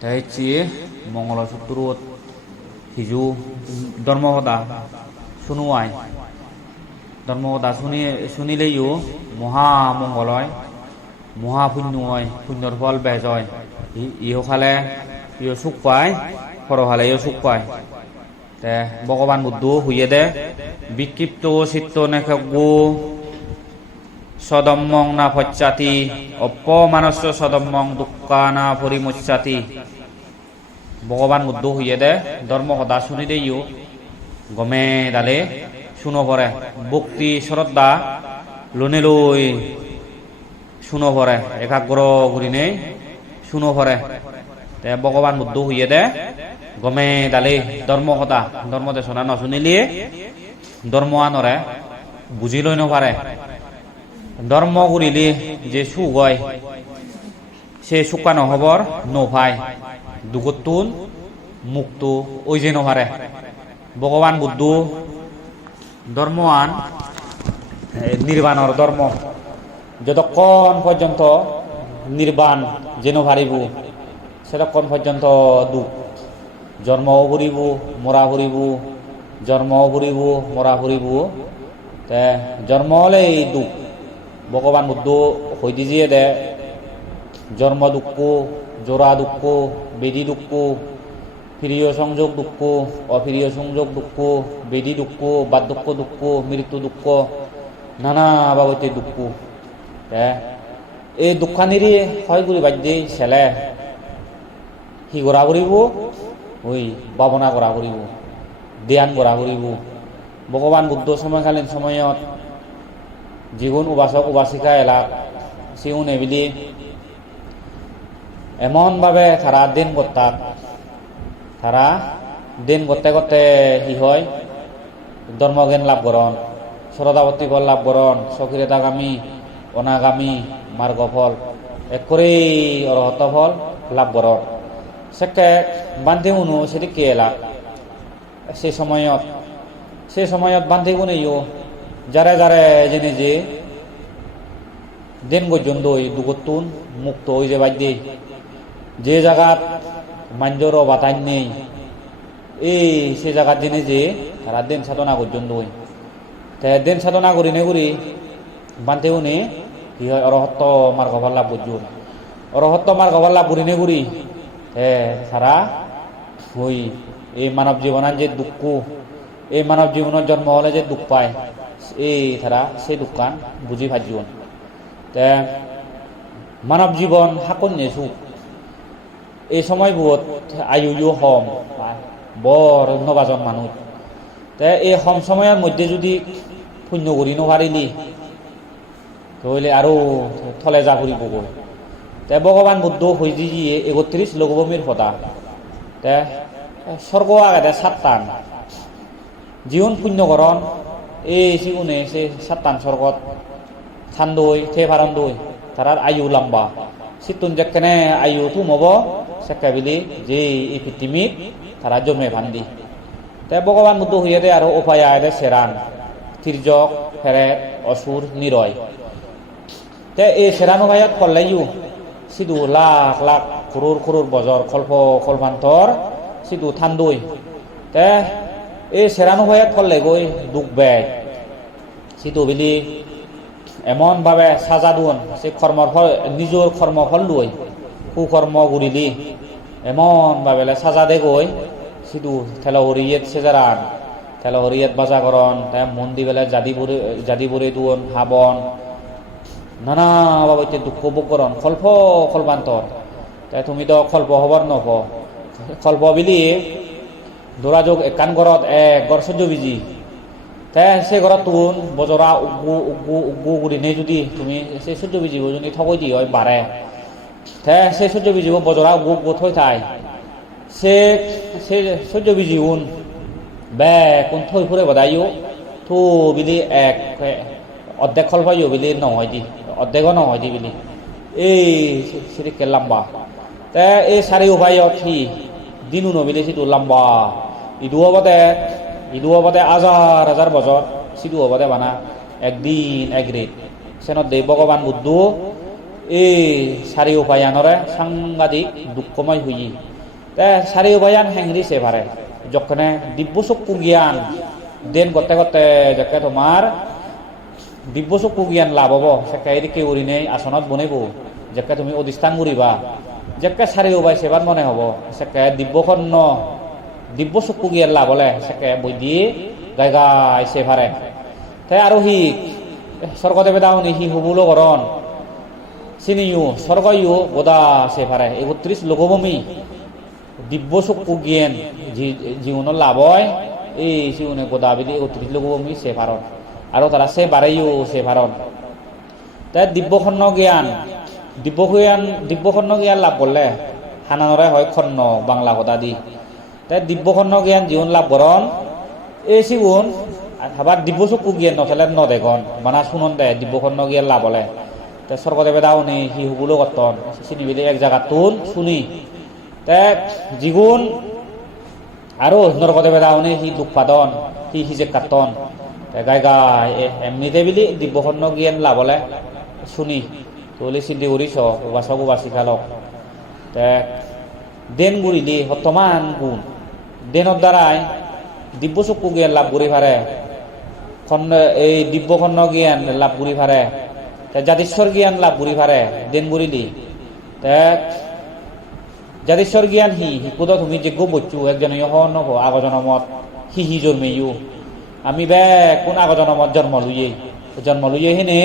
তাইছি মঙ্গলসূত্রত হিজু ধর্মকথা শুনুয়াই ধর্মকথা শুনিলেইও মহামঙ্গল হয় মহাপুণ্য হয় পুণ্যর ফল বেজ হয় ইহকালে ইয় সুখ পায় পরকালে ইয় সুখ পায় তে ভগবান বুদ্ধ হইয়ে দে বিক্ষিপ্ত চিত্ত নেখগু সদম্মং না পশ্চাতি অপমানস্য সদম্মং দুঃখা না পরিমুচ্ছাতি ভগবান বুদ্ধ হইয়ে দে ধর্ম কথা শুনি দেইও গমে দালে শুনো পরে ভক্তি শ্রদ্ধা লনে লই শুনো পরে একাগ্র করি নেই শুনো পরে তে ভগবান বুদ্ধ হইয়ে দে গমে দালে ধর্ম কথা ধর্ম দেশনা নশুনিলিয়ে ধর্ম আনরে বুঝি লই নপারে ধর্ম করিলে যে সুখ হয় সে সুখা নহবর নভাই দুগতুন মুক্ত ওই যে নহারে ভগবান বুদ্ধ ধর্মআন নির্বাণর ধর্ম যতক্ষণ পর্যন্ত নির্বাণ যেন হারিব সেতক্ষণ পর্যন্ত দুঃখ জন্মও ভরিব মরা ভরিব জন্মও ভরিব মরা ভরিব তে জন্ম হলে দুঃখ ভগবান বুদ্ধ হই দিজিয়ে দে জন্ম দুঃখ জোড়া দুঃখ বেদি দুঃখ প্রিয় সংযোগ দুঃখ অপ্রিয় সংযোগ দুঃখ বেদি দুঃখ বার্ধক্য দুঃখ মৃত্যু দুঃখ নানা বাবতে দুঃখ এই দুঃখানিরই হয় গুলি বাদ্যে ছেলে সি গড়া করিব ওই ভাবনা করা করিব ধ্যান করা করিব ভগবান বুদ্ধ সময়কালীন সময়ত যিগুণ উপাসক উপাসিকা এলাক সিগুণ এবিলি এমনভাবে তারা দিন করতাম তারা দিন করতে করতে কি হয় ধর্মজ্ঞান লাভ করন শ্রদ্ধাবর্তী ফল লাভ করন সক্রিয়তাগামী অনাগামী মার্গফল এক করেই অরহত ফল লাভ করন সেকে বান্ধি উনু সেদিকে এলাক সে সময়ত বান্ধি উনেও যারে যারে জেনে যে দিন পর্যন্ত ওই দুগতুন মুক্ত ওই যে বাদ্যে যে জায়গাত মাঞ্জর বাতান নেই এই সে জায়গার দিনে যে তারা দিন সাধনা পর্যন্ত ওই দিন সাধনা করি নে করি বানতেও নে কি হয় অরহত্ত মার্গফল লাভ বুঝুন অরহত্ত মার্গফল লাভ করি নে করি তারা ওই এই মানব জীবনের যে দুঃখ এই মানব জীবনের জন্ম হলে যে দুঃখ পায় এই তারা সেই দুঃখান বুঝি ভাজন তে মানব জীবন হাকন্যে সুখ এই সময় বহুত আয়ু হম বর নবাজন মানুষ তে এই হম সময়ের মধ্যে যদি পুণ্য করি নপারিলি তাহলে আরো থলে যা ফুরিব তে ভগবান বুদ্ধ হয়ে দিয়ে 31 লোকভূমির কথা তে স্বর্গ আগে সাতটান জীবন পুণ্যকরণ এই সিগুনে সে সাতটান স্বর্গত থান্দই থে ফারন্দই তারার আয়ু লম্বা সিতুন যেখানে আয়ু তুমব সেকাবিলি যে এই পৃথিবীত তারা জমে ভান্দি তে ভগবান বুদ্ধ হইয়ে দে আর উপায় আয় সেরান তির্যক ফেরেত অসুর নিরয় তে এই সেরান উপায়ত করলেইও সিধু লাখ লাখ করোর করোর বজর কল্প কল্পান্তর সিধু থান্দই তে এই সেরান উপায়ত করলে গই দুঃখ ব্যয় সিধু বিলি এমন ভাবে সাজা দুন সে কর্মর ফল নিজের কর্মফল লই কুকর্ম গুরিলি এমন ভাবে সাজা দে গই সিধু ঠেলা হরিয়েত সেজারান ঠেলা হরিয়েত বাজা করন তাই মন্দির বেলা জাদি বরে দুন হাবন নানা বাবতে দুঃখ ভোগ করন কল্প কল্পান্তর তাই তুমি তো কল্প হবার নপ কল্প বিলি ধরা যোগ একান ঘরত এক গড় সহ্য বিজি তে সে ঘৰত তুন বজরা উগ্গু গুড়ি নেই যদি তুমি সে সহ্য বিজিব যদি ঠগৈ দি হয় বাড়ে তে সে সহ্য বিজিব বজরা উগ্গু থৈ থাই সে সহ্য বিজিউন বে কোন থৈ ফুরে বদাইও থু বিলি এক অর্ধেক ফল পাইও বিলি নহয় দি অর্ধেকও নহয় দি বিলি এই সেদিকে লম্বা তে এই চারি উপায়ত সি দিনু নবিলি সিটো লম্বা ইদু হবতে হাজার হাজার বছর সিধু হবতে বানা একদিন এক রেত সেনত দে ভগবান বুদ্ধ এই চাৰিও ভায়ানৰে সাংঘাতিক দুঃখময় হই তে চাৰিও ভায়ান হেংৰি সে পারে যখনে দিব্য চক্ষু জ্ঞান দেন গতে গতে যাকে তোমার দিব্য চক্ষু জ্ঞান লাভ হব সেকে এদিকে উড়ি নেই আসনত বনাইব যাকে তুমি অধিষ্ঠান করিবা যাকে চাৰিও ভাই সেবার মনে হব সেকে দিব্য চক্ষু জ্ঞান লাভ হলে সেকে বই দিয়ে গাই গাই সে পারে তাই আৰু হি স্বর্গদেবে দাওনি হি হুবুলো গরণ চিনিও স্বর্গইও গোদা সে পারে 31 লোকভূমি দিব্য চক্ষু জ্ঞান জীবনের লাভ হয় এই জীবনে গোদা বিধি 31 লোকভূমি সে পারন আৰু তারা সে বাড়াইও সে পারন তাই দিব্যখন্ন জ্ঞান লাভ করলে হানানরে হয় খন্ন বাংলা কথা দি তাই দিব্যখন্ন জ্ঞান জীবন লাভ করন এই জীবন আবার দিব্য চক্ষু জ্ঞান নচলে নদেগন মানা শুনন দে দিব্যখন্ন জ্ঞান লাভ হলে তে স্বর্গদেবে দাওনি হি হুবুলো কতন চিনি বিলে এক জায়গা তুন শুনি তে জিগুন আৰু নরকদেবে দাওনি হি দুঃখ পাদন হি যে কাতন গাই গাই এমনিতে বিলি দিব্যখন্ন জ্ঞান লাভ হলে শুনি তোলে চিন্তি করিস বাসক বাসিকালক তে দেন গুড়িলি বর্তমান গুণ দেনের দ্বারাই দিব্য চক্ষু জ্ঞান লাভ করি পারে এই দিব্যখন্ন জ্ঞান লাভ করি পারে জাতিস্বর জ্ঞান লাভ করি পারে দেন গুড়িলি তে জাতিস্বর জ্ঞান হিকুদ তুমি যোগ্য বচ্চু একজন নব আগজনমত হি জন্মেইও আমি বে কোন আগজনমত জন্ম লুয়ে হেনে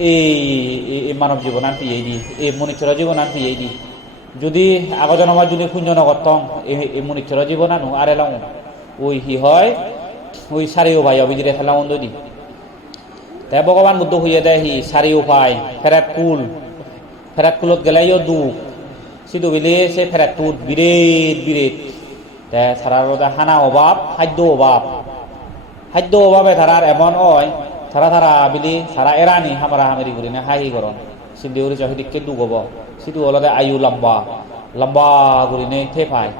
এই মানব জীবন আন পিয়ে দি এই মনুষ্যর জীবন আন পিয়ে দি যদি আগজনমত যদি শূন্য নগতং এই মনুষ্যর জীবন আনো আর এলাম ওই হি হয় ওই চাৰিও ভাই অবিদিরে ফেলা অন্ধ দি তাই ভগবান বুদ্ধ হইয়া দেয় হি চাৰিও ভাই ফেরাত কুলত গেলাইও দুঃখ সিধু বিলে সে ফেরাত তুত বিরেত তে সারার হানা অভাব খাদ্য অভাবে তারার এমন হয় তারা বিলি তারা এরানি হামারা হামেরি করি না হাই করন সিদ্ধি করি চাহিদিকে দুঃখ হব সিধু হলদে আয়ু লম্বা করি নে থে পায়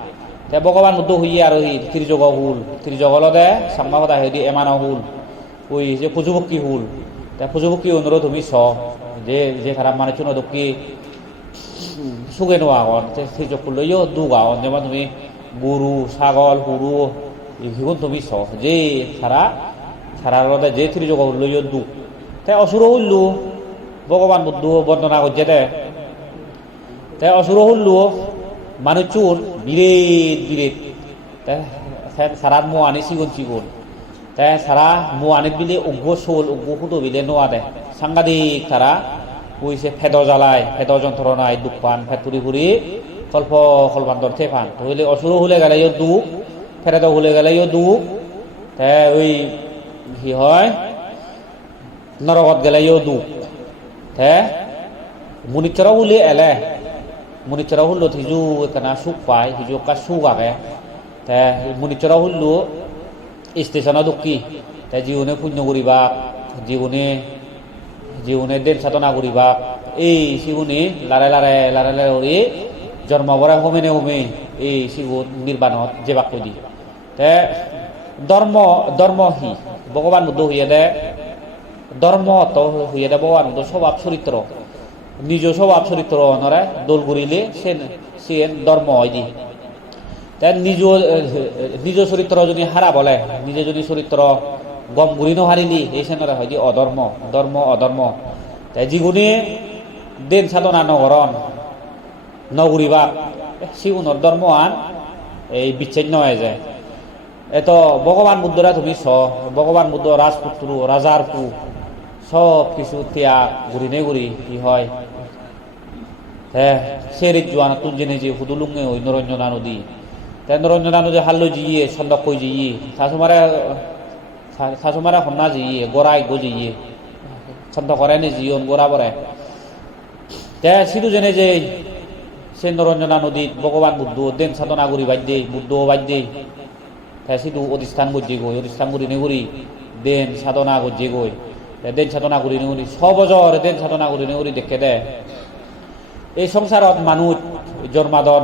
তে ভগবান বুদ্ধ হইয়ে আর ত্রিযোগ হলদে সাম্মা কথা হইদি এমান হুল ওই যে ফুজুবক্কি হুল তে ফুজুবক্কি অনুরোধ তুমি যে তারা মানে চুনো দক্ষি সুগে নোয়া আগন ত্রিযোগ লইও দুঃখ আগন যেমন তুমি গরু ছাগল হুরু এগুলো তুমি যে সারার যে ত্রিযোগ লইও দুঃখ তাই অসুর হইলু ভগবান বুদ্ধ বর্ণনা করছে তাই অসুর হইলু মানুষ চুন বিরেত সারাত মো আনি চিগুন তাই সারা মো আনি বিলে উগ্র শোল উগ্র হুটো বিলে নোয়া দেয় সাংঘাতিক তারা কইছে ফেদ জ্বালায় ফেদ যন্ত্রণায় দুঃখ পান ফেদ ফুরি কল্পান্তর থে পান হইলে অসুর হলে গেলেও দুঃখ ফেরেদ হলে গেলেও দুঃখ তাই ওই কি হয় নরকত গেলেও দুঃখ তাই মনুষ্যরা হলে মনুষ্যরা হলো হিজু এখানে সুখ পায় হিজু একটা সুখ আগে তাই মনুষ্যরা হলো স্টেশনে দুঃখী তাই জীবনে পুণ্য করিবা জীবনে দেন সাধনা করিবা এই জীবনে লারে ওরে জন্ম করে হোমে এই শিগুন নির্বাণত যে বাক্য দি তে ধর্ম হি ভগবান বুদ্ধ হইয়া দে ধর্ম তো হইয়া দে ভগবান বুদ্ধ স্বভাব চরিত্র নিজ স্বভাব চরিত্র নরে দোল ঘুরিলে সে ধর্ম হয় দি তাই নিজ চরিত্র যদি হারা বলে নিজে যদি চরিত্র গম ঘুরি নহারিলি এই সেনরে হয় দি অধর্ম তাই যিগুণে দেন সাধনা নগরণ নগরিবা সিগুণর ধর্ম আন এই বিচ্ছিন্ন হয়ে যায় এত ভগবান বুদ্ধরা তুমি ভগবান বুদ্ধ রাজপুত্র রাজার পু সব কিছু ত্যাগ ঘুরি কি হয় হ্যাঁ সেরে জোয়ান তুন জেনে যে হুদুলুঙ্গে ওই নরঞ্জনা নদী তাই নরঞ্জনা নদী হাল্লো জিয়ে সন্দক্ষ জিয়ে শাশুমারা হন্না জিয়ে গোড়াই গো জিয়ে ছন্দ করে নি জিয়ন গোড়া বরে তাই সিধু জেনে যে সে নরঞ্জনা নদীত ভগবান বুদ্ধ দেন সাধনা করি বুদ্ধ বাদ্যে তাই সিধু অধিষ্ঠান গজ্জি গই অধিষ্ঠান করি নেগুরি দেন সাধনা গজ্জি গই দেন সাধনা করি নেগুরি সবজর দেন সাধনা করি নেগুরি দেখে দে এই সংসারত মানুষ জন্মাদন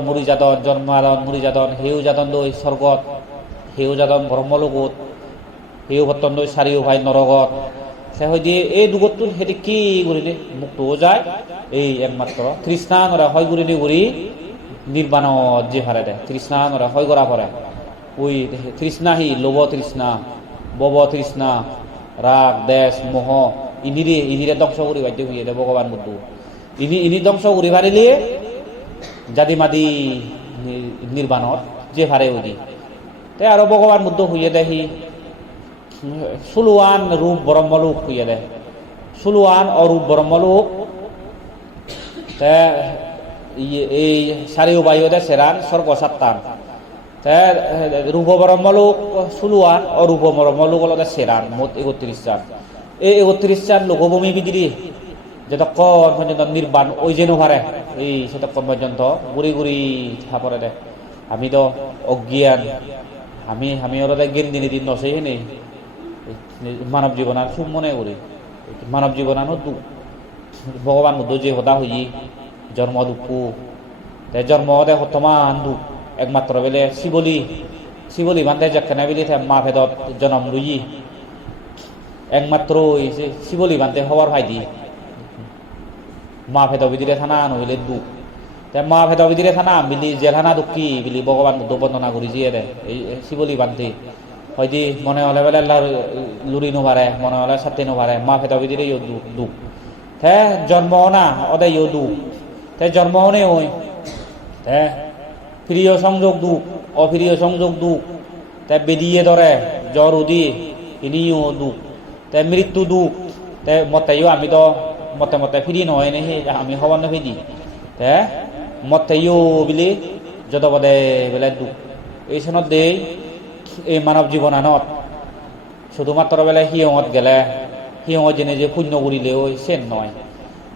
মুড়িজাদন হেউ জাদন দই স্বর্গত হেউ জাদন ব্রহ্মলোকত হেউ ভত্তন দই চাৰিও ভাই নৰকত সে হয় দিয়ে এই দুগতটো সেটি কি করিলে মুক্ত যায় এই একমাত্র তৃষ্ণা নরা হয় গুরিনি গুরি নির্বাণত যে হারে দে তৃষ্ণা নরা হয় করা পরে ওই তৃষ্ণা হি লোভ তৃষ্ণা বব তৃষ্ণা রাগ দেশ মোহ ইনিরে ধ্বংস করি বাধ্য হইয়ে দে ভগবান বুদ্ধ ইনি ধ্বংস করি পারিলে জাদি মাদি নির্বাণত যে হারে ওই তাই আরো ভগবান বুদ্ধ হইয়ে দেখি সুলুয়ান রূপ ব্রহ্মলোক হইয়া দেয় সুলুয়ান অরূপ ব্রহ্মলোক এই সারিও বায়ু দে সেরান স্বর্গ সাত্তান রূপ ব্রহ্মলোক সুলুয়ান অরূপ ব্রহ্মলোক হল সেরান মোট ৩১ চান এই ৩১ চান লোকভূমি বিদিরি যতক্ষণ পর্যন্ত নির্বাণ ওই যেন পারে এই সেতক্ষণ পর্যন্ত গুড়ি গুড়ি পরে দেয় আমি তো অজ্ঞান আমি ওরা জ্ঞান দিনে দিন নসেই নেই মানব জীবনার খুব মনে করি মানব জীবনানো দুঃখ ভগবান বুদ্ধ যে হতা হই জন্ম দুঃখ তাই জন্ম দে বর্তমান দুঃখ একমাত্র বেলে শিবলি বান্ধে যেখানে বেলি মা ভেদত জন্ম লুই একমাত্র শিবলি বান্ধে হওয়ার ভাইদি মা ভেদ বিদিরে থানা নইলে দুঃখ তাই মা ভেদ বিদিরে থানা মিলি জেলহানা দুঃখী বিলি ভগবান বুদ্ধ বন্দনা করি জিয়ে দে এই শিবলি বান্ধে হয়তো মনে হলে বেলে লুরি নোভারে মনে হলে সাথে নোভারে মা ভেদ বিদিরে দুঃখ হ্যাঁ জন্ম না ওদে দুঃখ তাই জন্ম নে ওই হ্যাঁ প্রিয় সংযোগ দুঃখ অপ্রিয় সংযোগ দুঃখ তাই বেদিয়ে ধরে জ্বর উদি ইনিও দুঃখ তাই মৃত্যু দুঃখ তাই মতেও আমি তো মতে ফিরি নহয় নে আমি হবার ফিরি হ্যাঁ মতেও বিলি যত পদে বেলে দুঃখ এই সনত দেই এই মানব জীবনানত শুধুমাত্র বেলে হিয়ঙত গেলে হিয়ঙত জেনে যে পুণ্য করিলে ওই সেন নয়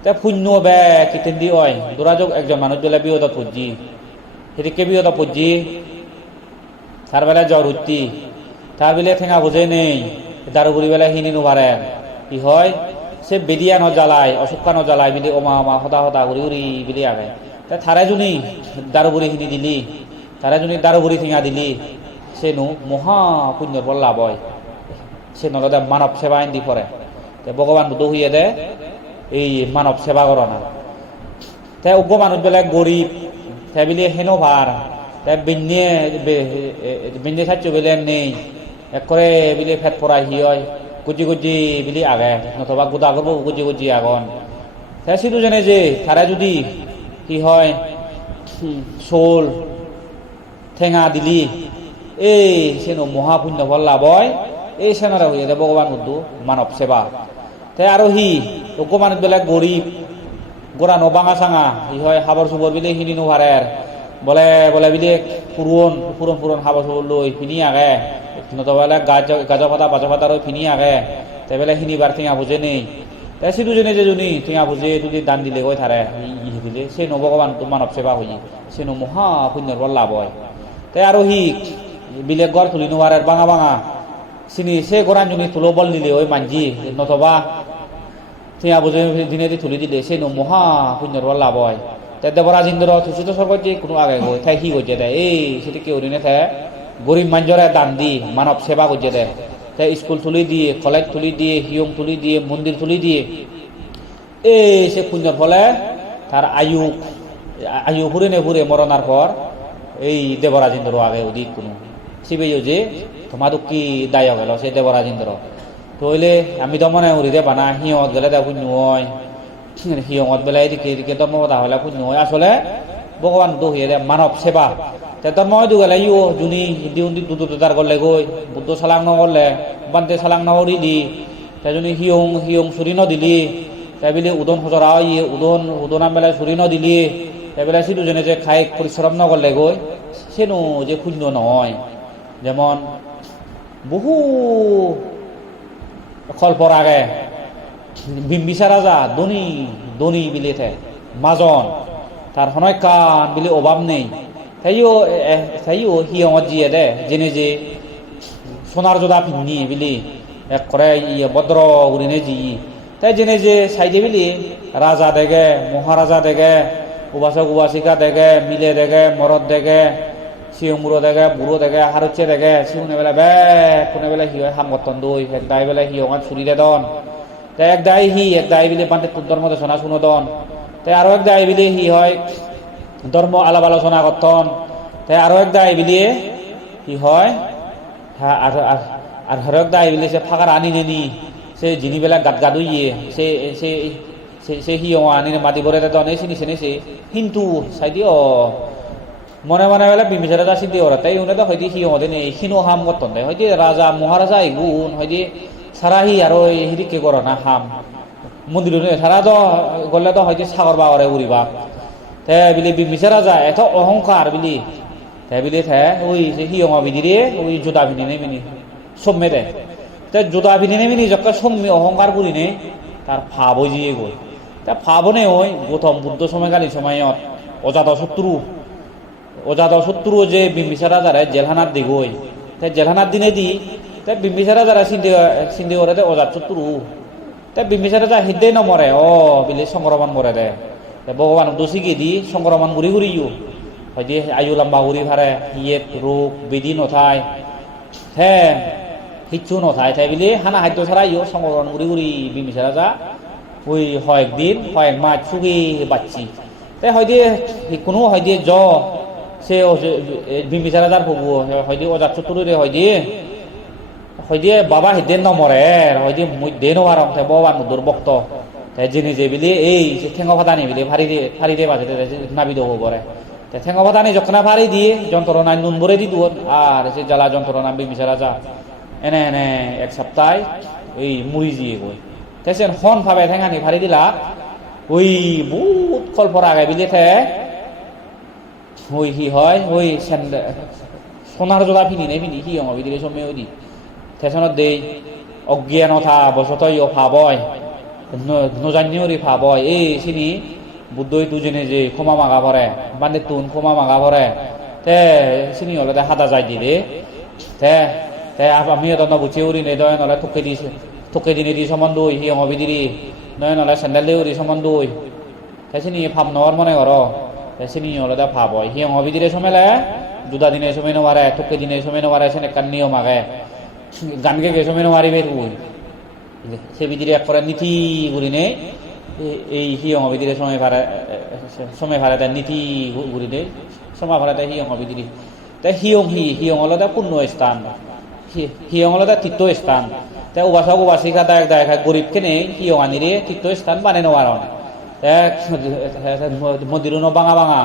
তে পুণ্য বে কিতেন দি হয় দুরাযোগ একজন মানুষ বেলে বিহত পড়ছি সেদিকে বিহত পড়ছি তার বেলা জ্বর উঠতি তার বেলে ঠেঙা বোঝে নেই দারুগুড়ি বেলা হিনি নোবারে কি হয় সে বেদিয়া নজ্বালায় অসুখা নজ্বালায় বিলি অমা হতা ঘুরি উড়ি বিলি আগে তা থারে জুনি দারুগুড়ি হিনি দিলি তারা জুনি দারুগুড়ি ঠেঙা দিলি সে নু মহা পুণ্যর ফল লাভ হয় সে নলদে মানব সেবা আইন দি পরে ভগবান বুদ্ধ হইয়ে দে এই মানব সেবা করা না তাই উগ্র মানুষ বেলা গরিব তাই বিলি হেনো ভার তাই বিন্যে সাহায্য বেলে নেই এক করে বিলি ফেট পড়াই হি হয় গুজি বিলি আগে নথবা গোদা করবো গুজি আগন তাই সিধু জানে যে তারা যদি কি হয় শোল ঠেঙা দিলি এই সেন মহাপুণ্য ফল লাভ হয় এই সেনারা হইয়া দে ভগবান বুদ্ধ মানব সেবা তাই আরো উগ্র মানুষ বেলা গরিব গোড়া নবাঙা চাঙা ই হয় হাবর চুবর বিলে হিনি নোভারে বলে বিলে পুরন হাবর চুবর লৈ ফিনি আগে নতবেলা গাজা পাতা বাজা পাতা রই ফিনি আগে তাই বেলা হিনিবার ঠেঙা বুঝে নেই তাই সিধুজনে যে জনী ঠেঙা বুঝে যদি দান দিলে গৈ থারে দিলে সে ভগবান মানব সেবা হই সে মহা পুণ্যর ফল লাভ হয় তাই আরো বিলে গড় তুলি নোভারে বাঙা চিনি সে গোড়ান জনী তুলো বল দিলে ওই মানজি নতবা ঠেঙা বুঝে দিনে দি তুলি দিলে সে মহা পুণ্যর ফল লাভ হয় তাই দেবরাজ ইন্দ্র তুচিত স্বর্গত যে কোনো আগে গৈ তাই কি করছে দেয় এই সেটি কেউ দিনে থাকে গরিব মানুষরে দান দি মানব সেবা করছে দেয় তাই স্কুল তুলি দিয়ে কলেজ তুলি দিয়ে হিয়ং তুলি দিয়ে মন্দির তুলি দিয়ে এই সে পুণ্যর ফলে তার আয়ু ফুরে মরণার পর এই দেবরাজ ইন্দ্র আগে অধিক কোনো শিবেও যে তোমার কি দায় গেল সে দেবরাজ ইন্দ্র তইলে আমি তো মনে করি দেবা না হিয়ঙত গেলে দেখ পুণ্য হয় হিয়ঙত বেলা এদিকে ধর্মপতা হলে পুণ্য হয় আসলে ভগবান তো হইয়ে দে মানব সেবা তেতর মই দুগেলে ইও জুনি দিউন্দি দুদার করলে গই বুদ্ধ সালাং নগরলে বান্তে সালাং নগরি দি তাই জুনি হিয়ং চুরি নদিলি তাই বিলি উদন সজরা উদনাম বেলা চুরি নদিলি তাই বেলা সিধুজনে যে খাই পরিশ্রম নগরলে গই সেনো যে শূন্য নহয় যেমন বহু কল্পর আগে বিম্বিসার রাজা ধনী বিলি মাজন তার হনয় কান বিলি অভাব নেই তাইও হিয়ঙত জিয়ে দে জেনে যে সোনার জোদা পিন্নি বিলি এক করে ভদ্র উড়িনে জি তাই জেনে যে সাইডে বিলি রাজা দেগে মহারাজা দেগে উবাসক উবাসিকা দেগে মিলে দেগে মরদ দেগে শিয়মুড়ো দেগে বুড়ো দেগে হারুচ্ছে দেগে শিউনে বেলা কোনে বেলা হিয় হামগতন দই তাই বেলা হিয়ঙত চুরি দে দন তাই এক দায় এক দায় বিলে বান্তে তোর ধর্ম দেশনা শুনোদন তাই আরো এক দায় বিলে হয় ধর্ম আলাপ আলোচনা করতন তাই আরো এক দায় বিলিয়ে হয় আর হরক দায় বিলে সে ফাঁকার আনি নেনি সে জিনিবেলা গাদুইয়ে সে আনি মাটি ভরে দন এই চিনি চেনেছে কিন্তু চাইদি মনে মনে বেলা বিমিচারা যা চিন্তি ওরা তাই উনি তো হয়তো হতে নেই সিনো হাম করতন দেয় হয়তো রাজা মহারাজা এগুন হয়তো সারা আরো হিরিকে করো না হাম মন্দির সারা তো গলে তো হয়তো সাগর বাগরে উড়িবা তাই বিলি বিমিচারা যায় এত অহংকার বিলি তাই বিলি ওই হিয়মা বিদিরে ওই জোদা ভিনি নেই মিনি সম্মে দেয় তাই জোদা ভিনি নেই মিনি যখন সম্মে অহংকার করি নেই তার ভাব জিয়ে গই তা ভাবনে ওই গৌতম বুদ্ধ সময়কালীন সময়ত অজাত শত্রু যে বিম্বিসারা যারা জেলহানার দিগই তাই জেলহানার দিনে দি তাই বিম্বিসারা যারা চিন্তি করে অজাত শত্রু তাই বিম্বিসারা যা হৃদয় নমরে বিলে সংক্রমণ করে দে ভগবান দোষীকে দি সংক্রমণ ঘুরি ঘুরিও হয়তো আয়ু লম্বা ঘুরি ভারে ইয়েত রোগ বিধি নথায় হ্যাঁ কিচ্ছু নথায় তাই বিলে হানা খাদ্য ছাড়া সংক্রমণ ঘুরি ঘুরি বিম্বিসারা যা ওই কয়েকদিন কয়েক মাস চুকি বাচ্চি তাই হয়তো কোনো হয়তো সে বিম্বিসারা যার হবু হয়তো অজাত শত্রুরে হয়তো বাবা হিদেন নমরে হয়তো মই দে নোয়ার ভগবান দুর্ভক্ত তাই জেনে যে বিলি এই ঠেঙ্গ ফাটানি বিলি ফাড়ি দে বাজে নাবি দেবো পরে ঠেঙ্গ ফাটানি যখন ফাড়ি দিয়ে যন্ত্রণায় নুন ভরে দি দুন আর সে জ্বালা যন্ত্রণা বিম্বিসারা যা এনে এক সপ্তাহ ওই মুড়ি দিয়ে গই তাই সে হন ভাবে ঠেঙানি ফাড়ি দিলা ওই বহুত কল্পর আগে বিলি ওই হয় ওই সোনার জোড়া ফিনি নেই ফিনি আমার বিদিকে সময় ওই দি ঠেসনত দেই অজ্ঞানতা বসতই ভাবয় নজান্যরি ভাবয় এই চিনি বুদ্ধই দুজনে যে ক্ষমা মাগা ভরে বান্ধে তুন ক্ষমা মাগা ভরে তে চিনি হলে হাতা যাই দিলে তে আমিও তখন বুঝে উড়ি নেই দয় নলে থকে দিনে দি সম্বন্ধ সি আমার বিদিরি নয় নলে স্যান্ডেল দিয়ে উড়ি সম্বন্ধ তাই চিনি ভাব নর মনে কর চিনি হলে ভাব হয় সি আমার বিদিরে সমেলে দুটা দিনে সময় নমারে থকে দিনে সময় নমারে সে একটা নিয়ম আগে গান গে সময় নমারিবে তুই সে বিদিরে এক করে নীতি ঘুরি নেই এই হিয়ং বিদিরে সময় ভাড়া তাই নীতি ঘুরি নেই সময় ভাড়া তাই হিয়ং বিদিরি তাই হিয়ং হলো তাই পূর্ণ স্থান হিয়ং হলো তাই তীর্থ স্থান তাই উবাসক উবাসিকা এক দেখা গরিব কেনে হিয়ং আনিরে তীর্থ স্থান মানে নেওয়ার মন্দির ভাঙা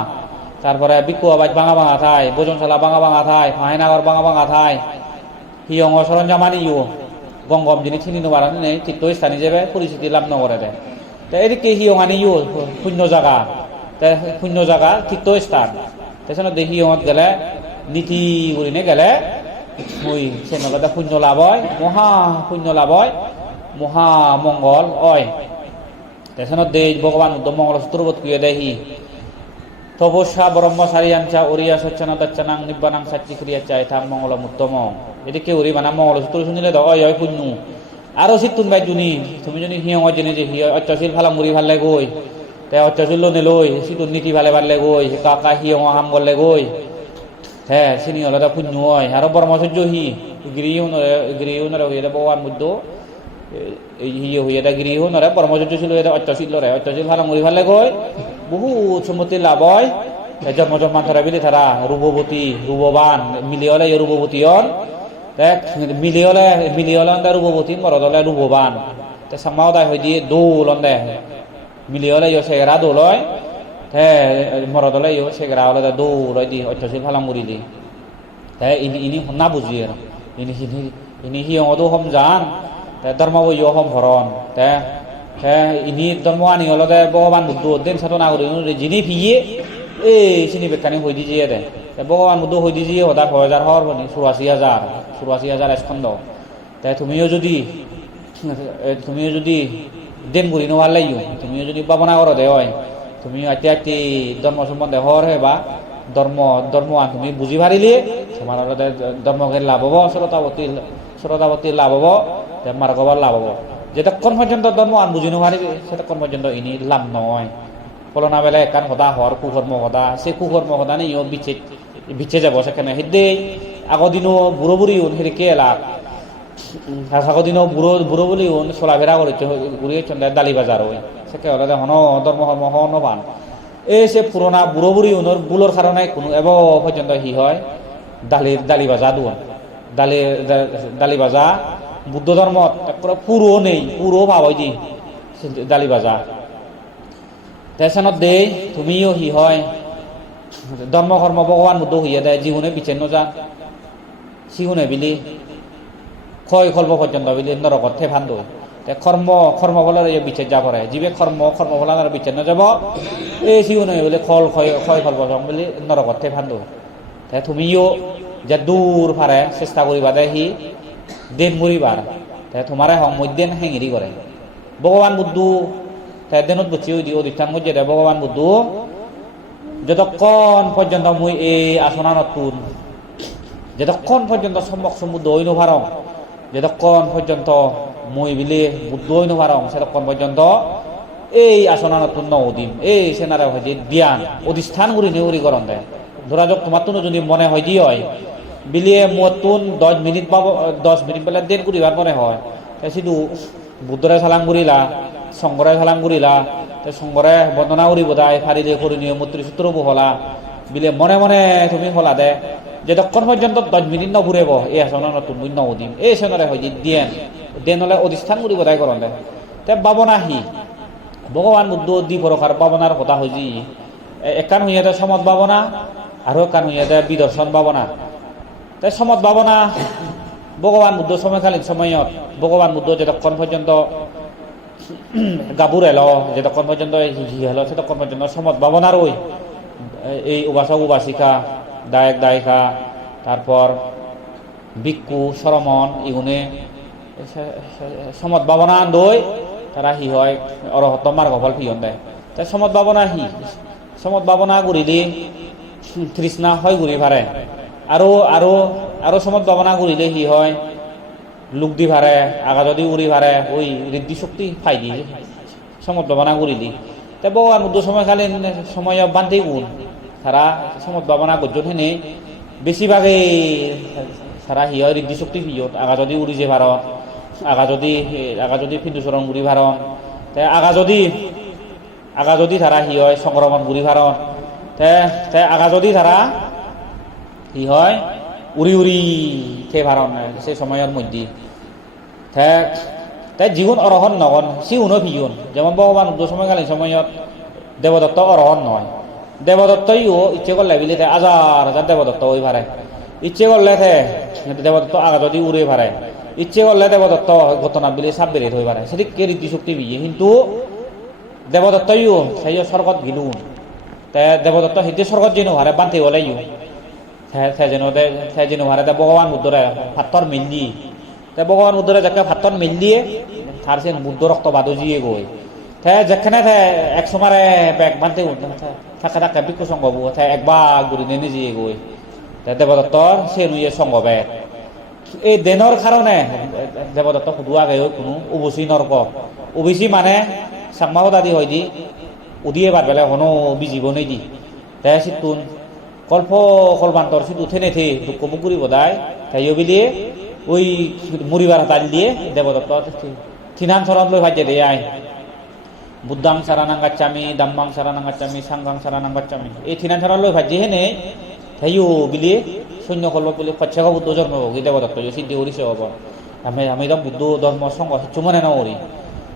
তারপরে বিক্ষুয়াবাজ ভাঙা থাই ভোজনশালা ভাঙা থাই ফাহিনাগর ভাঙা থাই হিয়ং সরঞ্জাম আনিও গঙ্গম যিনি চিনি নেওয়ার নেই তীর্থ স্থান হিসেবে পরিচিতি লাভ নকরে দেয় তাই এদিকে হিয়ং আনিও শূন্য জায়গা তীর্থ স্থান তাছাড়া হিয়ঙত গেলে নীতি গুরিনে গেলে ওই সেনগদা শূন্য লাভ হয় শূন্য লাভ হয় মহামঙ্গল হয় তাছাড়া দেশ ভগবান উদ্ধব মঙ্গল সূত্রবোধ কুয়ে দেহি তপস্যা ব্রহ্মচারী আঞ্চা ওরিয়া সচ্চনা দচ্চনাং নিব্বানাং সাচ্চি ক্রিয়া চাই থাম মঙ্গলম উত্তম এদিকে ওরি বানা মঙ্গল সূত্র শুনিলে হয় পুণ্য আরো চিত্তুন বাই জুনি তুমি যদি হিয়ং জেনে যে অত্যশীল ফালা মুড়ি ভাল গই তাই অত্যশীল নেলই চিতুন নীতি ভালে গই কাকা হিয়ং হাম গলে গই হ্যাঁ চিনি হলে পুণ্য হয় আরো ব্রহ্মচর্য গৃহ নরে ভগবান বুদ্ধ গৃহ নরে ব্রহ্মচর্য ছিল অত্যশীল ফালা মুড়ি ভালে গই বহু সম্মতি লাভ হয় জন্ম জন্মান্তরা বিলি তারা রূপবতী রূপবান মিলিয়লে রূপবতী মিলিয়লে রূপবতী মরদলে রূপবান সামাও দায় হয়ে দিয়ে দৌল মিলিয়লে সেগেরা দৌল হয় মরদলে সেগেরা হলে দৌল হয় দি অত্যশীল ফালা মুড়ি দি ইনি না বুঝিয়ে ইনি হিয়ঙতো হম জান ধর্ম বই হম ভরণ ইনি ধর্ম আনি হল ভগবান বুদ্ধ দেন সাধনা করি যিনি ফিয়ে এই চিনি বেকানি হয়ে দিয়ে দেয় ভগবান বুদ্ধ হয়ে দিয়ে সদা 6,000 হর 84,000 স্কন্ধ তাই তুমিও যদি দেন করি নোয়ার লাইও তুমিও যদি ভাবনা করো দে হয় তুমি আটে ধর্ম সম্বন্ধে হর হে বা ধর্ম তুমি বুঝি পারিলে তোমার ধর্মকে লাভ হব শ্রোতাবতী লাভ হব মার্গবার লাভ হব যেতক্ষণ পর্যন্ত ধর্ম আন বুঝি নোয়ারিবে সেতক্ষণ পর্যন্ত ইনি লাভ নয় ফলনা বেলা একান সদা হর কুকর্ম সদা সে কুকর্ম সদা নেই বিচ্ছে যাব সেখানে হেদে আগৰ দিনো বুঢ়ো বুঢ়ী হেৰিকে লাভ হাসাকো দিনও বুড়ো বুড়ো বলি চলাফেরা করেছে ঘুরিয়ে দালি বাজার ওই সে কেবল হন ধর্ম কর্ম হন পান এই সে পুরোনা বুড়ো বুড়ি ওনার বুলোর কারণে কোনো এব পর্যন্ত হি হয় দালি বাজা দুন দালি বাজা বুদ্ধ ধর্ম পুরো নেই পুরো ভাবাই দি দালি বাজা তেসনত দে তুমিও হি হয় ধর্ম কর্ম ভগবান বুদ্ধ হইয়া দেয় জীবনে বিচ্ছিন্ন যা সিগুনে বিলি ক্ষয় কল্প পর্যন্ত বিলি নরকত ফেফান দই কর্মফলের বিচ্ছেদ যা পড়ে জীবে কর্মফলার বিচ্ছিন্ন যাব এই সিগুনে বলে ক্ষয় কল্প বলে নরকত ফেফান দই তুমিও যে দূর ফারে চেষ্টা করিবা দে হি দেন মরিবার তোমারে হং মধ্যেন হেঙিরি করে ভগবান বুদ্ধ দেনত বুঝি অধিষ্ঠান মধ্যে দে ভগবান বুদ্ধ যতক্ষণ পর্যন্ত মুই এই আসনা নতুন যতক্ষণ পর্যন্ত সম্যক সমুদ্র হইন ভারং যতক্ষণ পর্যন্ত মই বিলে বুদ্ধ হইন ভারং সেতক্ষণ পর্যন্ত এই আসনা নতুন নদিম এই সেনারে হয়ে জ্ঞান অধিষ্ঠান করি নেউরি করন দেয় ধরা যাক তোমার তো যদি মনে হয় দি হয় বিলিয়ে মতুন 10 মিনিট বা 10 মিনিট বেলা দেন করিবার মনে হয় শুধু বুদ্ধরে সালাম করিলা সংগরে সালাম করিলা সংগরে বন্দনা করি বোধায় ফারি দিয়ে করি নিয়ে মূর্তি সূত্র হলা বিলে মনে মনে তুমি হলা দে যতক্ষণ পর্যন্ত 10 মিনিট নঘুরেব এই আসনা নতুন মুই নদিম এই সেনারে হয় দেন হলে অধিষ্ঠান করি বোধায় করন দে তে বাবনা হি ভগবান বুদ্ধ দি প্রকার বাবনার কথা হয়েছি একান হইয়া দে সমত বাবনা আর একান হইয়া দে বিদর্শন বাবনা তাই সমত ভাবনা ভগবান বুদ্ধ সময়কালীন সময়ত ভগবান বুদ্ধ যতক্ষণ পর্যন্ত গাবুর এলো যতক্ষণ পর্যন্ত হলো ততক্ষণ পর্যন্ত সমত ভাবনার ওই এই উপাসক উপাসিকা দায়িকা তারপর ভিক্ষু শ্রমণ ইগুনে সমত ভাবনা দই তারা হি হয় অরহত মার্গ ফল ফিয়ন দেয় তাই সমত ভাবনা হি সমত ভাবনা ঘুরিলি তৃষ্ণা হয় ঘুরি ফারে আরো সমত ভাবনা করিলে কি হয় লোক দি ভারে আগা যদি উড়ি ভারে ওই ঋদ্ধি শক্তি ফাই দি সমত ভাবনা করিলি তে ভগবান বুদ্ধ সময়কালীন সময় বান্ধে গুণ তারা সমত ভাবনা গর্জন হেনে বেশিরভাগে তারা হি হয় ঋদ্ধি শক্তি ফিয়ত আগা যদি উড়ি যে ভারত আগা যদি ফিন্দুচরণ গুড়ি ভারত তে আগা যদি তারা হি হয় সংক্রমণ গুড়ি ভারত তে আগা যদি তারা কি হয় উড়ি খেয়ে ভারণ সেই সময়ের মধ্যে তাই জীবন অরহন নগন সিউনো ভিয়ন যেমন ভগবান উদ্ধ সময়কালীন সময়ত দেবদত্ত অরহন নয় দেবদত্তইও ইচ্ছে করলে বিলে হাজার হাজার দেবদত্ত ওই ভারে ইচ্ছে করলে দেবদত্ত আগা যদি উড়ে ভারে ইচ্ছে করলে দেবদত্ত ঘটনা বিলে সাপ বেড়ে হয়ে পারে সেটি কে রীতি শক্তি বিয়ে কিন্তু দেবদত্তইও সেই স্বর্গত গিলুন তাই দেবদত্ত হিতে স্বর্গত যেন হারে বান্ধে ওলাইও যেন হারে ভগবান বুদ্ধরে ভাতর মিললি তাই ভগবান বুদ্ধরে যাকে ভাতর মিললিয়ে তার সে বুদ্ধ রক্ত বাদু জিয়ে গই যেখানে এক সময় ব্যাগ বান্ধে থাকে বিক্ষু সঙ্গ একবার ঘুরি নেনে জিয়ে গই দেবদত্তর সে নুয়ে সঙ্গ বেগ এই দেনৰ কারণে দেবদত্ত সুদুয়া গেও কোনো উবসি নরক উবিসি মানে চাকমাহত আদি হয় দি উদিয়ে বাদ বেলা হনো বিজিব নেই দি তাই সিতুন কল্পান্তর সিটু থেনে দুঃখ মুগুরি বোধায় তাইও বিলিয়ে ওই মুড়িবার হাতাল দিয়ে দেবদত্ত থিনান চরণ লৈ ভাজ্যে দিয়ে আয় বুদ্ধাং সারানাং গাচ্ছামি দাম্মাং সারানাং গাচ্ছামি সাংঘাং সারানাং গাচ্ছামি এই থিনান চরণ লৈ ভাজ্যে হেনে তাইও বিলিয়ে সৈন্য কল্প বলে পচ্ছাক বুদ্ধ জন্ম হোক দেবদত্ত সিদ্ধি করিছে হব আমি তো বুদ্ধ ধর্ম সংঘ কিছু মনে নকরি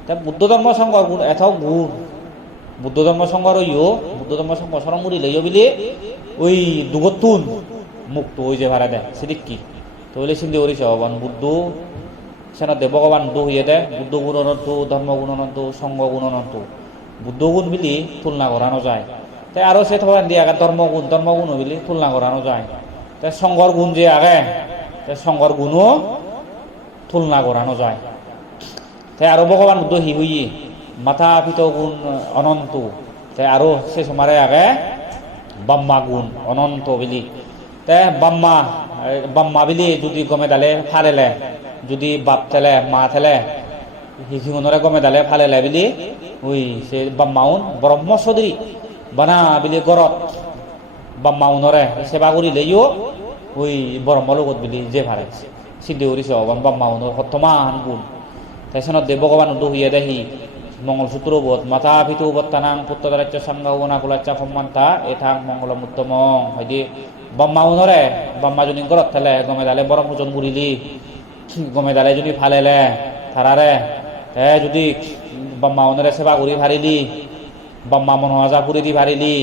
তা বুদ্ধ ধর্ম সংঘ গুণ এটাও গুণ বুদ্ধ ধর্ম সংঘ রইও বুদ্ধ ধর্ম সংঘ সরম মুড়ি লইও বিলিয়ে ওই দুগতুন মুক্ত ওই যে ভাড়া দেয় সেদিক কি তো বলে সিদ্ধি করিছে হব বুদ্ধ সেনা দেব ভগবান বুদ্ধ হইয়ে দেয় বুদ্ধ গুণ অনন্ত ধর্ম গুণ অনন্ত সংঘ গুণ অনন্ত বুদ্ধ গুণ বিলি তুলনা করানো যায় তাই আরো সে থবান দিয়ে আগে ধর্মগুণ বিলি তুলনা করানো যায় তাই সংঘর গুণ যে আগে তাই সংঘর গুণও তুলনা করানো যায় তাই আরো ভগবান বুদ্ধ হি হইয়ে মাথা পিত গুণ অনন্ত তাই আরো সে সময় আগে বাম্মা গুণ অনন্ত বিলি তাই বাম্মা বিলি যদি গমে দালে ফালেলে যদি বাপ থেলে মা থেলে সিংহরে গমে দালে ফালেলে বিলি ওই সে বাম্মাউন ব্রহ্মসদী বানা বিলি গরত বাম্মাউনরে সেবা করিলেও ওই ব্রহ্ম লগত বিলি যে ভারে সিদ্ধি করিস বাম্মা হত্তমান গুণ তাই সনত দে ভগবান উদ্দু হইয়া দেহি মঙ্গলসূত্র বোধ মাথা পিতু বত্তানাং পুত্রদারাচ্য সংঘনা কুলাচ্চা সম্মানতা এথাং মঙ্গলম উত্তমং হয়দি বাম্মা উনরে বাম্মা যদি ঘরত থেলে গমে দালে বরম ওজন বুড়িলি গমে দালে যদি ফালেলে থারারে যদি বাম্মা উনরে সেবা করি ভারিলি বাম্মা মনোহাজা পুরি দি ভারিলি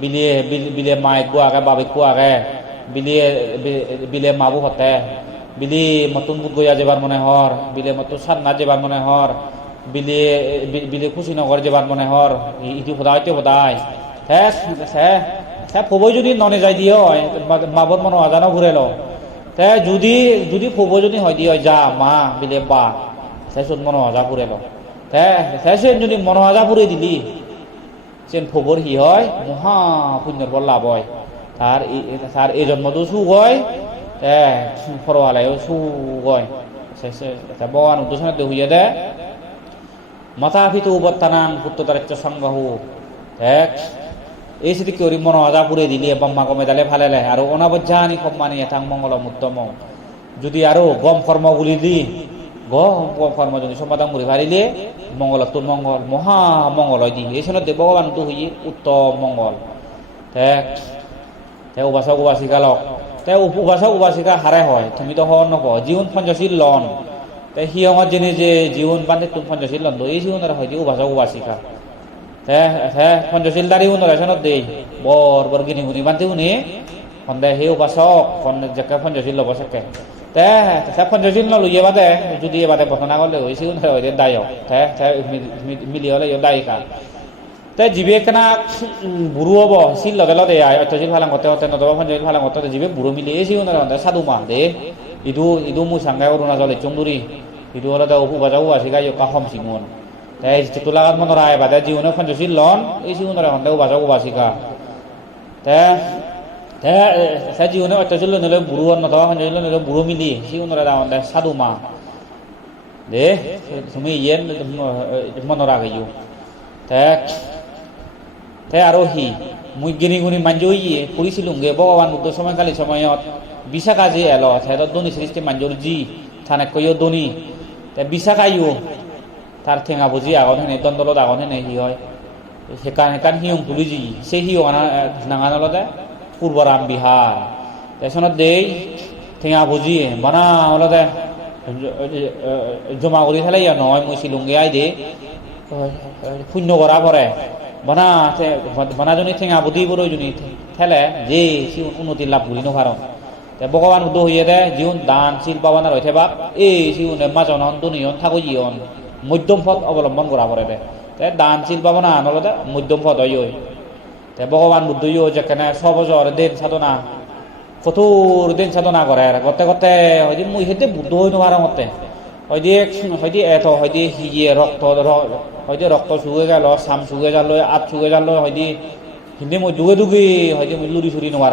বিলিয়ে বিলে মাইক গো আগে বাবিক গো আগে বিলে মাবু হতে বিলি মতুন বুট গইয়া যেবার মনে হর বিলে মতুন সান্না যেবার মনে হর বিলে কুশিনগর যেবার মনে হর ইতি সদায় হ্যাঁ ফবই যদি ননে যাই দিয়ে হয় মাবর মনে আজানো ঘুরেল যদি ফবই যদি হয় দিয়ে যা মা বিলে বা সেসব মনে হাজা ঘুরেল সে যদি মনে হাজা ঘুরে দিলি সেন ফবর হি হয় মহা পুণ্যর বল লাভ হয় তার এই জন্মতো সুখ হয় ফরওয়ালায়ও সুখ হয় ভগবান উদ্দেশ্য হইয়া দে মাথা পিতু বত্তানাং পুত্রদারাচ্য সংঘহু এই সেদিকে ওরি মন আজা পুরে দিলি বাম্মা গমে দালে ভালেলে আর অনাবজ্জানি সম্মানী এথাং মঙ্গলম উত্তম যদি আরো গম কর্ম গুলি দি গম কর্ম যদি সম্পাদন করে পারিলে মঙ্গল তোর মঙ্গল মহা মঙ্গল হয় দি এই সনতে ভগবান তো হইয়ে উত্তম মঙ্গল উপাসক উপাসিকা লক উপাসক উপাসিকা হারে হয় তুমি তো হওয়ার নক জীবন পঞ্চশীল লন সিয়ঙত যেনে যে জীবন বান্ধে তুমি পঞ্চশীল লন এই জীবনের হয় উপাসক উপাসিকা পঞ্চশীল দাঁড়িয়ে উন্নয়নত দেই বর গিনি গুনি বান্ধে উনি সন্দেহ সেই উপাসক যাকে পঞ্চশীল লব চাকে পঞ্চশীল নলুয়ে বাদে যদি এবারে বসনা করলে হয়েছে দায়ক মিলি হলে দায়িকা জীবে কেনা বুড়ো হব শিল লগে লগে অত্যশীল ফালাং করতে হতে নতবা পঞ্চশীল ফালাং করতে জীবে বুড়ো মিলি এই জীবনের সাধু মা দে ইদু মু সাংগাই অরুণাচল চুমদুরি ইদু হলে উপাসক উপাসিকা কাহম সিঙন তুলাগাত মনে রায় বাদে জীবনে পঞ্চশীল লন এই জীবনের সন্দেহ উপাসক উপাসিকা জীবনে অত্যশীল নিলে বুড়ো নথবা পঞ্চশীল নিলে বুড়ো মিলি জীবনের সাধু মা দে তুমি ইয়ে মনে রাখিও আরো হি মুই গিনি গুনি মাঞ্জু ইয়ে পড়িছিলুঙ্গে ভগবান বুদ্ধ সময়কালী সময়ত বিশাখা যে এলো সেহেতর দনি সৃষ্টি মাঞ্জুর জি থানে কইও দনি বিশাখাইও তার ঠেঙা বুঝি আগন হেনে দণ্ডলত আগন হেনে হি হয় সেকান হিয়ং তুলি জি সেই হিও নাঙানলতে পূর্বরাম বিহার তেসনত দেই ঠেঙা বুঝি বানা হলতে জমা কৰি ফেলাই নহয় মই শিলুংগে আই দে শূন্য কৰা পৰে বানাজনী ঠেঙা বুদ্ধি বৰজনী ঠেলে যে সি উন্নতি লাভ কৰি নভাৰ ভগৱান উদ্ধ হইয়ে দে যিউন দান শিল পাবানার হইতে বাপ এই সিউনে মাজন দুনিয়ন থাকো জিয়ন মধ্যম পথ অবলম্বন করা পড়ে দে দান শিল পাবনা আনলতে মধ্যম পথ হয় ভগবান বুদ্ধ যেখানে সবজর দেন সাধনা কঠোর দিন সাধনা করে গতে গতে হয়তো মুই হেঁটে বুদ্ধ হই নভার মতে হয়তো এত হয়তো হিয়ে রক্ত হয়তো রক্ত শুয়ে গেল সাম শুয়ে গেল আপ শুয়ে গেল হয়তো হিন্দি মই দুগে দুগে হয়তো মই লুরি চুরি নভার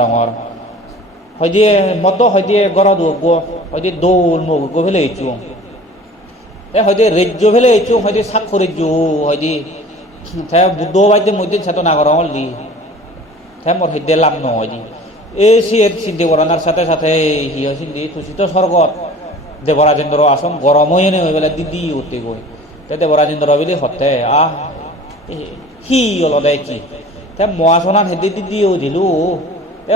হয়তো মত হয়তো গড় হয়তো দৌল মুখ গো ফেলে ইচ্ছু হয়তো রেজ্য ফেলে ইচ্ছু হয়তো সাক্ষর রেজ্য হয়তো বুদ্ধ বাইতে মধ্যে সাধনা করা হলি মোর হেঁটে লাভ নহয় এই চিন্তা করানোর সাথে সাথে হিয় চিন্তি তুষিত স্বর্গত দেবরাজেন্দ্র আসন গরম হয়ে নে হয়ে পেলে দিদি উঠতে গই দেবরাজেন্দ্র বলে হতে হি অলদে কি মহাসনাত হেঁটে দিদিও দিলু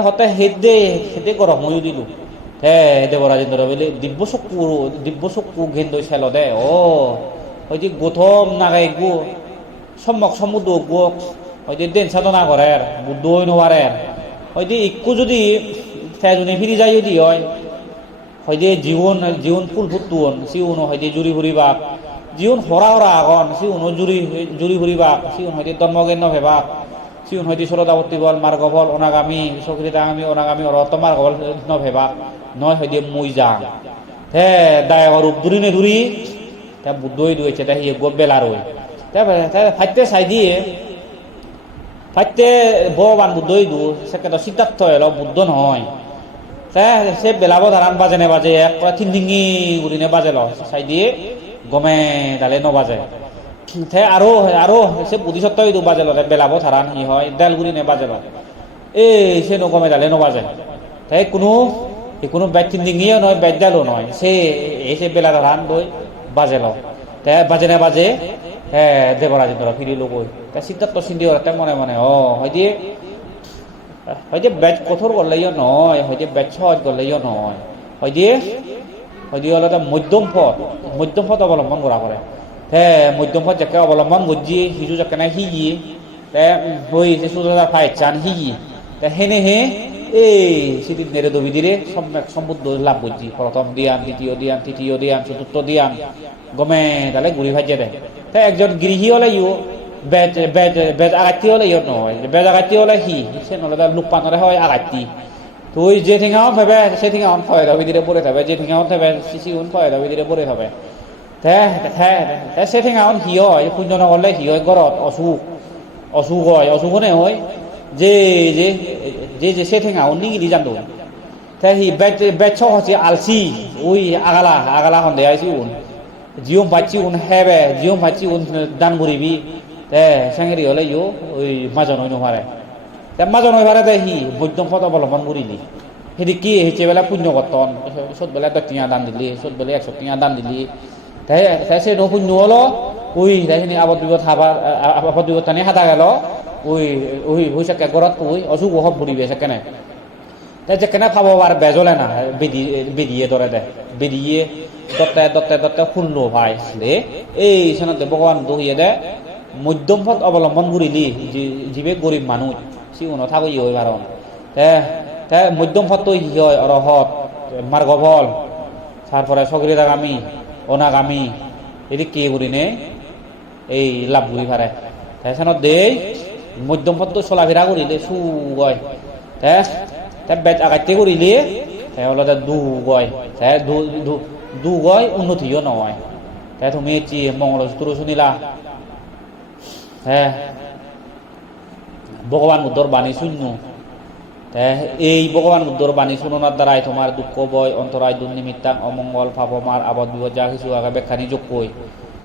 হতে হেঁটে গরম হয়ে দিলু দেবরাজেন্দ্র বলে দিব্য চকু ঘেন দই চেল দে হয়তো গোথম নাগাই গো সম্যক সমুদ্র গো হয়তো দেন সাধনা করে বুদ্ধ হই নবারে হয়তো একটু যদি ফেজনে ফিরি যাই যদি হয় হয়তো জীবন ফুল ফুটুন সিউনো হয়তো জুড়ি ফুরিবাক জীবন হরা হরা আগন সিউনো জুড়ি ফুরিবাক সিউন হয়তো ধর্মজ্ঞান ভেবাক সিউন হয়তো সরদাবর্তী বল মার্গফল অনাগামী সকৃতাগামী অনাগামী অরত মার্গফল নভেবাক নয় হয়তো মই যাং দায়গর রূপ দূরি নে দূরি বুদ্ধই দুয়েছে হিয়ে গো বেলার হই ফাইতে চাই দিয়ে ফাইতে ভগবান বুদ্ধই দু সেটা সিদ্ধার্থ এলো বুদ্ধ নহয় সে বেলাব ধারান বাজে নে বাজে এক তিন ডিঙি উড়ি নে বাজে চাই দিয়ে গমে ডালে নবাজে আরো সে বুদ্ধিসত্ত্ব দু বাজে বেলাব ধারান হি হয় ডালগুড়ি নে বাজে এই সে গমে ডালে নবাজে কোনো কোনো ব্যাচ চিন্দিঙিও নয় ব্যাচ ডালও নয় সে এসে বেলা ধরান দই বাজে লো তে বাজে না বাজে হ্যাঁ দেবরাজেন্দ্র ফিরিল কই তা সিদ্ধার্থ সিন্ধিও একটা মনে মনে হয়তো ব্যাচ কঠোর করলেইও নয় হয়তো ব্যাচ সহজ করলেইও নয় হয়তো হলো মধ্যম পথ অবলম্বন করা করে হ্যাঁ মধ্যম পথ যাকে অবলম্বন করছি শিশু যাকে না হিগিয়ে হই যে সুযোগ ফাইট চান হিগি তা হেনে হে এই সেদিন নেড়ে দবি দিলে সমুদ্র লাভ করছি প্রথম দিয়ান দ্বিতীয় দিয়ান তৃতীয় দিয়ান চতুর্থ দিয়ান গমে তাহলে ঘুরি ভাজিয়ে দেয় তাই একজন গৃহী হলে ইউ বেজ আগাতি হলে ইয়ত নহয় বেজ আগাতি হলে সে নহলে তার লুকপানরে হয় আগাতি তুই যে ঠিঙাও ভাবে সে ঠিঙাও ফয় দাবি দিলে পড়ে থাকবে যে ঠিঙাও থাকবে সিসি ফয় দাবি দিলে পড়ে থাকবে সে ঠিঙাও সি হয় শূন্য নগরলে সি হয় ঘৰত অসুখ হয় অসুখ নে হয় যে যে যে যে সে ঠিঙাও নিগিলি জানো তাই সি বেচ হচ্ছে আলসি ওই আগালা সন্দেহ আইসি জিওম বাচ্চি হেবে জিওম বাচ্চি দান করিবি সেঙ্গেরি হলে ইউ ওই মাজন হই নহারে মাজন হয়ে পারে সি মধ্যম পথ অবলম্বন করিলি সেদি কি হেঁচে বেলা পুণ্য কর্তন চত বেলা 10 টিঙা দান দিলি চত বেলা 100 টিঙা দান দিলি তাই সে পুণ্য হলো ওই তাইখিনি আবদ বিপদ টানি হাতা গেল ওই চাকে ঘৰত ওই অসুখ হব ফুরিবে সেখানে তাই যেখানে খাবো আর বেজলে না বেদিয়ে ধরে দেয় বেদিয়ে দত্তে শূন্য ভাই এই সেনাতে ভগবান দহিয়ে দেয় মধ্যম পথ অবলম্বন করিলি যিবে গরিব মানুষ সি উনো থাকই হয় কারণ মধ্যম পথ তো হি হয় অরহত মার্গফল তারপরে সক্রিয়তাগামী অনাগামী এটি কি করি নে এই লাভ ঘুরি পারে সেনত দেই মধ্যম পথ তো চলাফেরা করিলে সু গয় বেচ আগাইতে করিলে হলো দু গয় দু গয় উন্নতিও নয় তুমি মঙ্গলসূত্র শুনিলা ভগবান বুদ্ধর বাণী শূন্য এই ভগবান বুদ্ধর বাণী শুনানোর দ্বারাই তোমার দুঃখ বয় অন্তরায় দুর্নিমিত্তাং অমঙ্গল পাপমার আবদ বিপদ যা কিছু আগে ব্যাখ্যা নিযোগ কই